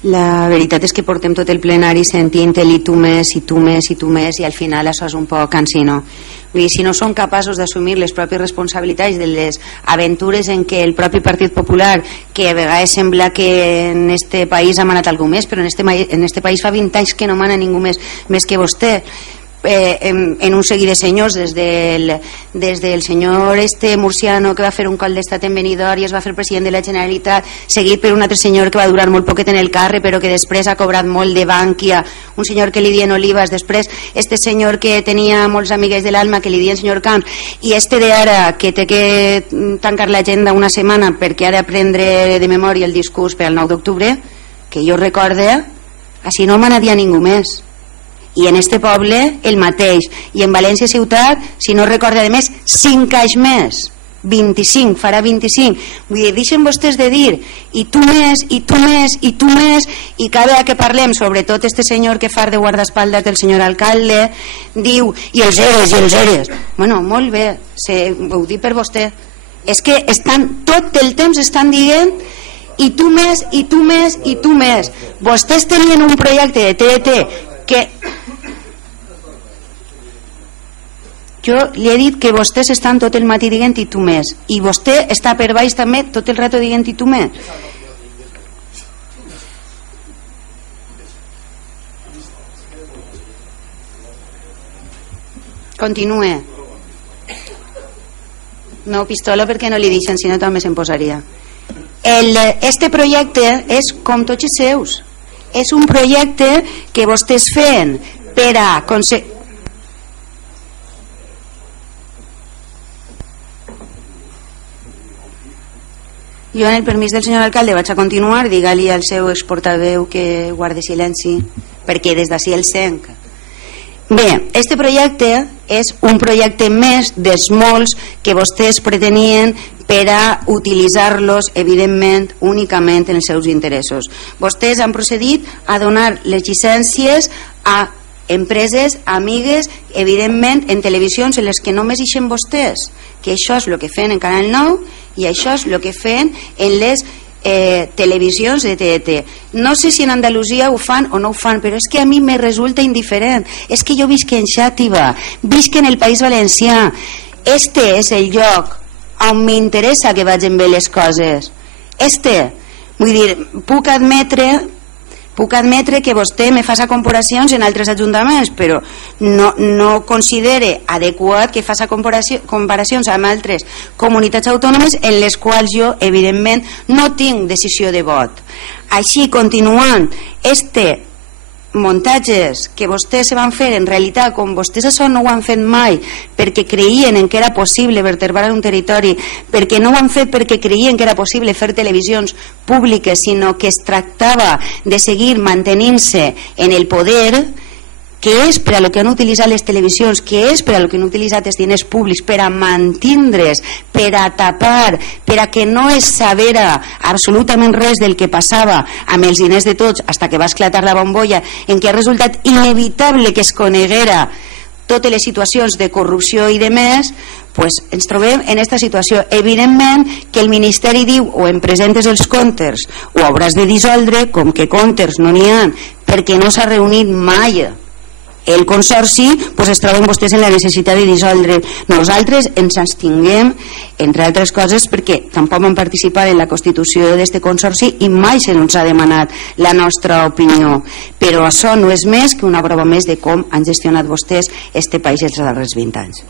La veritat és que portem tot el plenari sentint el i tu més, i tu més, i tu més, i al final això és un poc cansino. Vull dir, si no són capaços d'assumir les pròpies responsabilitats de les aventures en què el propi Partit Popular, que a vegades sembla que en este país ha manat algú més, però en este país fa 20 anys que no mana ningú més que vostè, en un seguit de senyors, des del senyor murciano que va fer un cop d'estat en Benidorm i es va fer president de la Generalitat, seguit per un altre senyor que va durar molt poquet en el càrrec però que després ha cobrat molt de Bankia, un senyor que li dien Olivas, després senyor que tenia molts amigues de l'alma que li dien senyor Camps, i d'ara que té que tancar l'agenda una setmana perquè ha d'aprendre de memòria el discurs per al 9 d'octubre, que jo recorde, així no manaria ningú més. I en este poble el mateix, i en València ciutat, si no recorda de més, 5 anys més, 25, farà 25. Vull dir, deixen vostès de dir i tu més, i tu més, i tu més, i cada vegada que parlem, sobretot senyor que fa de guardaespaldas del senyor alcalde, diu, i els eres. Bueno, molt bé, ho dic per vostè, és que tot el temps estan dient i tu més, i tu més, i tu més. Vostès tenien un projecte de TDT que jo li he dit que vostès estan tot el matí dient i tu més, i vostè està per baix també tot el rato dient i tu més. Continue. No pistola perquè no li deixen, si no també se'n posaria. Este projecte és com tots els seus, és un projecte que vostès feien per a aconseguir. Jo, en el permís del senyor alcalde, vaig a continuar. Digue-li al seu exportaveu que guarde silenci, perquè des d'ací el senc. Bé, este projecte és un projecte més dels molts que vostès pretenien per a utilitzar-los, evidentment, únicament en els seus interessos. Vostès han procedit a donar les llicències a empreses amigues, evidentment, en televisions en les que només ixen vostès, que això és el que feien en Canal 9 i això és el que feien en les televisions de TDT. No sé si en Andalusia ho fan o no ho fan, però és que a mi me resulta indiferent. És que jo visc en Xàtiva, visc en el País Valencià. Este és el lloc on m'interessa que vagin bé les coses. Vull dir, puc admetre que vostè me faci comparacions en altres ajuntaments, però no considere adequat que faci comparacions amb altres comunitats autònomes en les quals jo, evidentment, no tinc decisió de vot. Així, continuant, muntatges que vostès se van fer, en realitat, com vostès això no ho han fet mai perquè creien en que era possible vertebrar un territori, perquè no ho han fet perquè creien que era possible fer televisions públiques, sinó que es tractava de seguir mantenint-se en el poder, que és per a lo que han utilitzat les televisions, que és per a lo que han utilitzat els diners públics, per a mantindre's, per a tapar, per a que no es sabera absolutament res del que passava amb els diners de tots, fins que va esclatar la bombolla, en què ha resultat inevitable que es coneguera totes les situacions de corrupció i de més, pues ens trobem en aquesta situació. Evidentment que el Ministeri diu o em presentes els comptes o hauràs de dissoldre, com que comptes no n'hi ha, perquè no s'ha reunit mai el consorci, pues es troben vostès en la necessitat de dissoldre. Nosaltres ens abstinguem, entre altres coses, perquè tampoc vam participar en la constitució d'aquest consorci i mai se ens ha demanat la nostra opinió. Però això no és més que una prova més de com han gestionat vostès este país els darrers 20 anys.